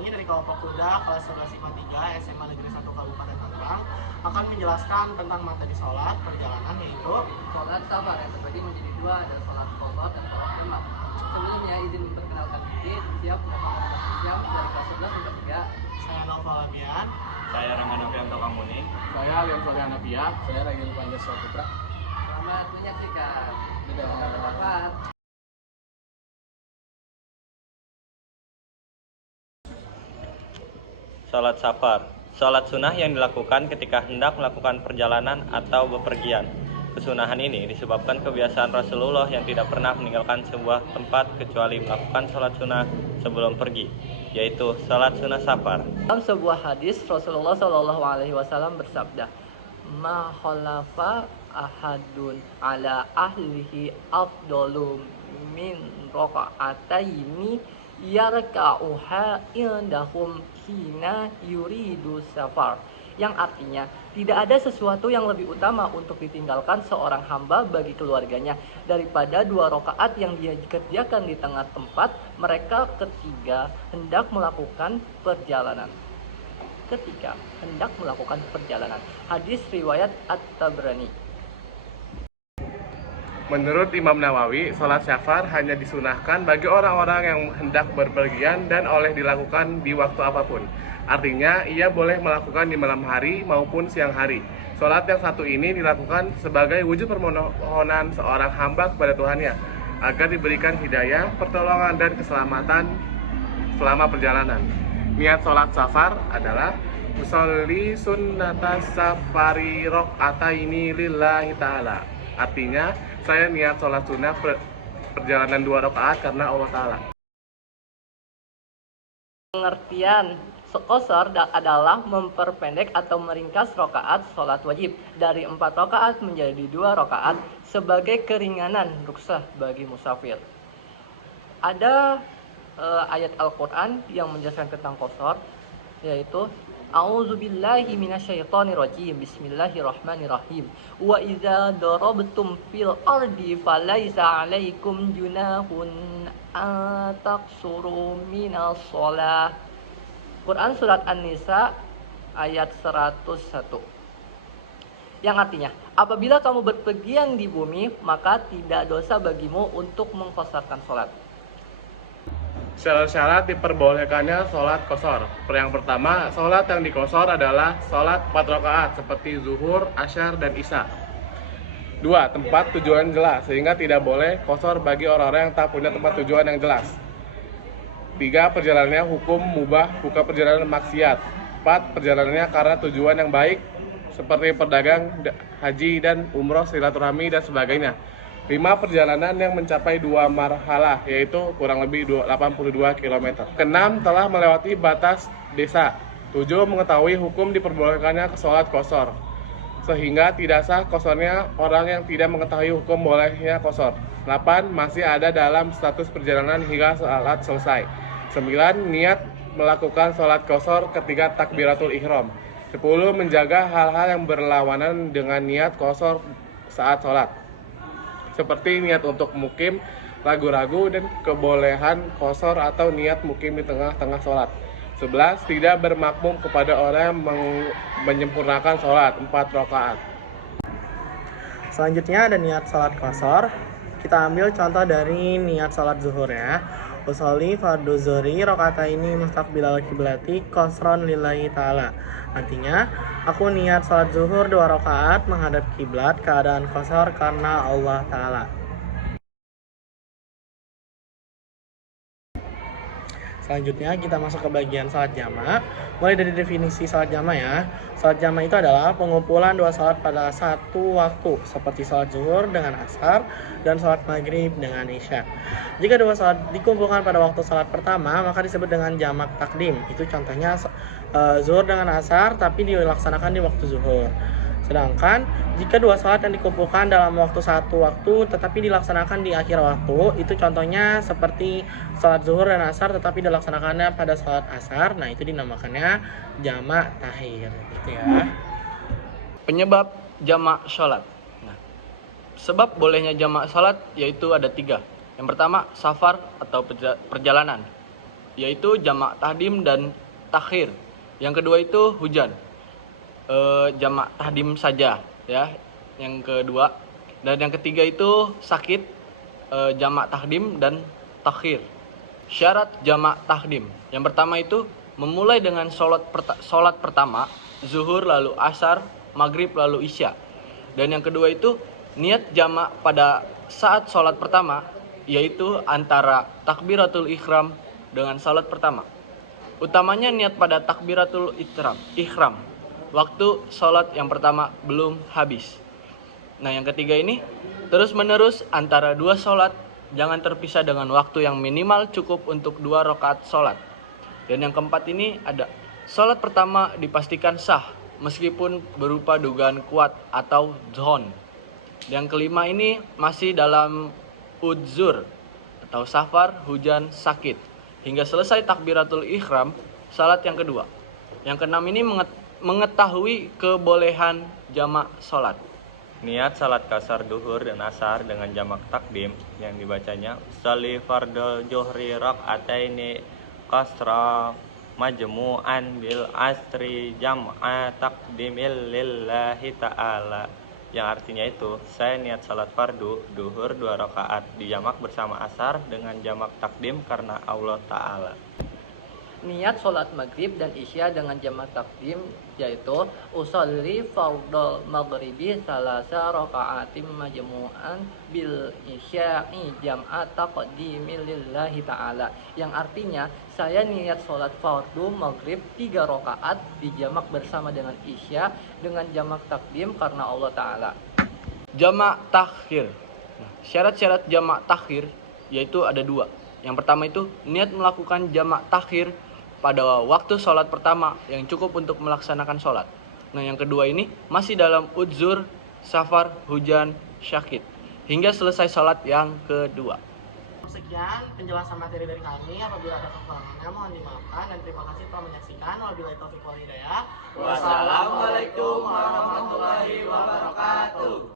Kami dari kelompok kuda kelas 11 IPA 3 SMA Negeri 1 Kabupaten Tangerang akan menjelaskan tentang materi sholat perjalanan, yaitu Sholat safar yang terbagi menjadi dua, ada sholat qadha dan sholat jamak. Sebelumnya izin memperkenalkan diri, siap siap dari kelas 11 IPA 3. saya Nova Labian. Saya Rangga Novianto Kamuni. Saya Liam Soliana Pia. Saya Ragil Panjasa Putra. Selamat menyaksikan. Selamat. Salat safar. Salat sunnah yang dilakukan ketika hendak melakukan perjalanan atau bepergian. Kesunahan ini disebabkan kebiasaan Rasulullah yang tidak pernah meninggalkan sebuah tempat kecuali melakukan salat sunnah sebelum pergi, yaitu salat sunnah safar. Dalam sebuah hadis Rasulullah SAW bersabda, "Ma khalafa ahadun ala ahlihi afdalu min raqa'ataini yarka'uha indahum hina yuridu safar." Yang artinya, tidak ada sesuatu yang lebih utama untuk ditinggalkan seorang hamba bagi keluarganya daripada 2 rakaat yang dia kerjakan di tengah tempat mereka ketika hendak melakukan perjalanan. Hadis riwayat At-Tabrani. Menurut Imam Nawawi, sholat safar hanya disunahkan bagi orang-orang yang hendak berpergian dan oleh dilakukan di waktu apapun. Artinya, ia boleh melakukan di malam hari maupun siang hari. Sholat yang satu ini dilakukan sebagai wujud permohonan seorang hamba kepada Tuhannya agar diberikan hidayah, pertolongan, dan keselamatan selama perjalanan. Niat sholat safar adalah usolli sunnatas safari rok'ataini lillahi ta'ala. Artinya, saya niat sholat sunnah perjalanan 2 rakaat karena Allah Ta'ala. Pengertian qasar adalah memperpendek atau meringkas rakaat sholat wajib dari 4 rakaat menjadi 2 rakaat sebagai keringanan rukhsah bagi musafir. Ada ayat Al-Quran yang menjelaskan tentang qasar, yaitu A'udzubillahi minasyaitonirrajim. Bismillahirrahmanirrahim. Wa idza darabtum fil ardi falaisa 'alaikum junahun an taqsuru minas shalah. Quran surat An-Nisa ayat 101. Yang artinya, apabila kamu berpergian di bumi, maka tidak dosa bagimu untuk mengqasarkan salat. Syarat-syarat diperbolehkannya sholat qasar. Yang pertama, sholat yang diqasar adalah sholat 4 rakaat seperti zuhur, asyar, dan isya. 2. Tempat tujuan jelas, sehingga tidak boleh qasar bagi orang-orang yang tak punya tempat tujuan yang jelas. 3. Perjalanannya hukum mubah, bukan perjalanan maksiat. 4. Perjalanannya karena tujuan yang baik seperti perdagang, haji, dan umroh, silaturahmi, dan sebagainya. 5. Perjalanan yang mencapai 2 marhalah, yaitu kurang lebih 82 km. 6. Telah melewati batas desa. 7. Mengetahui hukum diperbolehkannya ke sholat qasar, sehingga tidak sah qasarnya orang yang tidak mengetahui hukum bolehnya qasar. 8. Masih ada dalam status perjalanan hingga sholat selesai. 9. Niat melakukan sholat qasar ketika takbiratul ihram. 10. Menjaga hal-hal yang berlawanan dengan niat qasar saat sholat, seperti niat untuk mukim, ragu-ragu, dan kebolehan qasar atau niat mukim di tengah-tengah sholat. 11. Tidak bermakmum kepada orang yang menyempurnakan sholat 4 rakaat. Selanjutnya ada niat sholat qasar. Kita ambil contoh dari niat sholat zuhur ya. Usolli fardhu zuhri rakaataini mustaqbilal kiblati qasron lillahi ta'ala. Artinya, aku niat sholat zuhur 2 rakaat menghadap kiblat keadaan qasar karena Allah Ta'ala. Selanjutnya kita masuk ke bagian sholat jamak. Mulai dari definisi sholat jamak ya. Sholat jamak itu adalah pengumpulan 2 sholat pada satu waktu, seperti sholat zuhur dengan asar dan sholat maghrib dengan isya. Jika 2 sholat dikumpulkan pada waktu sholat pertama, maka disebut dengan jamak takdim. Itu contohnya zuhur dengan asar tapi dilaksanakan di waktu zuhur. Sedangkan jika 2 sholat yang dikumpulkan dalam waktu satu waktu tetapi dilaksanakan di akhir waktu, itu contohnya seperti sholat zuhur dan asar tetapi dilaksanakannya pada sholat asar. Nah, itu dinamakannya jamak takhir, gitu ya. Penyebab jamak sholat. Nah, sebab bolehnya jamak sholat yaitu ada 3. Yang pertama, safar atau perjalanan. yaitu jamak tahdim dan takhir. Yang kedua itu hujan, jamak tahdim saja ya. Yang kedua, dan yang ketiga itu sakit, jamak tahdim dan takhir. Syarat jamak tahdim. Yang pertama itu memulai dengan sholat pertama, zuhur lalu asar, maghrib lalu isya. Dan yang kedua itu niat jamak pada saat sholat pertama, yaitu antara takbiratul ihram dengan sholat pertama. Utamanya niat pada takbiratul ihram, waktu sholat yang pertama belum habis. Nah yang ketiga ini terus menerus antara dua sholat, jangan terpisah dengan waktu yang minimal cukup untuk 2 rakaat sholat. Dan yang keempat ini ada sholat pertama dipastikan sah meskipun berupa dugaan kuat atau dzon. Yang kelima ini masih dalam udzur atau safar, hujan, sakit hingga selesai takbiratul ihram salat yang kedua. Yang keenam ini mengetahui kebolehan jamak sholat. Niat salat kasar duhur dan asar dengan jamak takdim yang dibacanya Sholli fardhu zuhri rak'ataini qasra majmu'an bil asri jam'a takdimil lillahi ta'ala, yang artinya itu saya niat salat fardu duhur 2 rakaat dijamak bersama asar dengan jamak takdim karena Allah Ta'ala. Niat sholat maghrib dan isya dengan jamak takdim yaitu usolli fardhu maghribi salasa raka'atim majmu'an bil isya'i jam'a taqdimil lillahi ta'ala, yang artinya saya niat sholat fardu maghrib 3 rakaat dijamak bersama dengan isya dengan jamak takdim karena Allah Ta'ala. Jamak takhir. Syarat-syarat jamak takhir yaitu ada 2. Yang pertama itu niat melakukan jamak takhir pada waktu sholat pertama yang cukup untuk melaksanakan sholat. Nah yang kedua ini masih dalam udzur, safar, hujan, syakit hingga selesai sholat yang kedua. Sekian penjelasan materi dari kami. Apabila ada kekurangannya mohon dimaafkan dan terima kasih telah menyaksikan. Wabillahi taufiq wal hidayah. Wassalamualaikum warahmatullahi wabarakatuh.